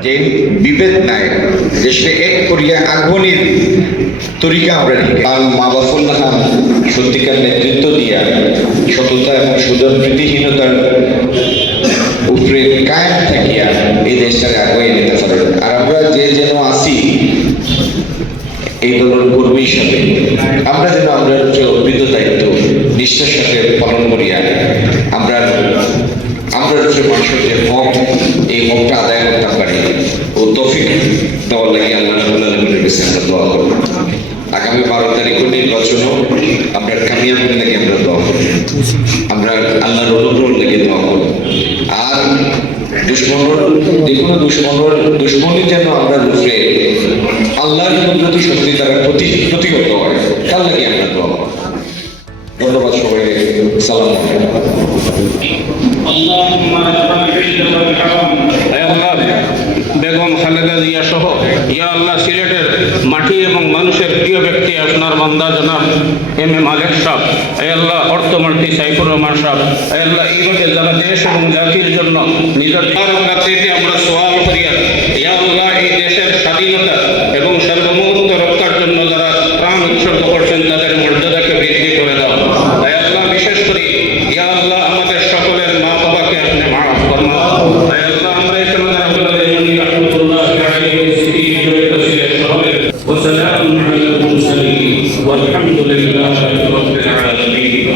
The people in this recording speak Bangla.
যে বিভেদ নাই, দেশে এক করিয়া আগুনের তরিকা আমরা মা বাফুল্লাহ খান সত্যিকার নেতৃত্ব দিয়া সততা এবং সুদর প্রীতিহীনতার উপরে কায়েম থাকিয়া এই দেশটাকে আগুয়ে নিতে পারেন। আর আমরা যে যেন আসি এই দলের কর্মী হিসাবে আমরা যেন আমরা যে অর্পিত দায়িত্ব নিষ্ঠার সাথে পালন করিয়া আমরা যে মানুষের যে হক, এই হকটা আদায় করতে পারি ও তৌফিক দেওয়ার লাগে আল্লাহ রাব্বুল আলামিনের কাছে আমরা দোয়া করব। আগামী 12 তারিখের নির্বাচনও আমরা কামিয়াবির লাগে আমরা দোয়া করব, আমরা আল্লাহর অনুগ্রহের লাগে দোয়া করব। আর যেকোনো দুশ্মনী যেন আমরা রুখে আল্লাহর প্রতি সত্যি তারা প্রতিহত হয়, তার লাগে আমরা দোয়া করব। ধন্যবাদ সবাইকে। সালাম বেগম খালেদা জিয়া সহ ইয়া আল্লাহ সিলেটের মাটি এবং মানুষের প্রিয় ব্যক্তি আপনার বান্দা জনাব এম এ মালেক সাহেব, আল্লাহ অর্থমন্ত্রী সাইফুর রহমান সাহেব, আল্লাহ এইভাবে যারা দেশ এবং জাতির জন্য নিজের রাত্রিতে আমরা সোয়াল করিয়া ইয়া আল্লাহ এই দেশের স্বাধীনতা এবং সার্বভৌমত্ব রক্ষার জন্য যারা প্রাণ উৎসর্গ করছেন তাদের মর্যাদাকে বৃদ্ধি করে দাও। আল্লাহ বিশেষ করে ইয়া আল্লাহ আমাদের সকলের মা বাবাকে আপনি মাফ ফরমাও। আল্লাহ আমরা এখানে যারা وسلام على المرسلين والحمد لله رب العالمين।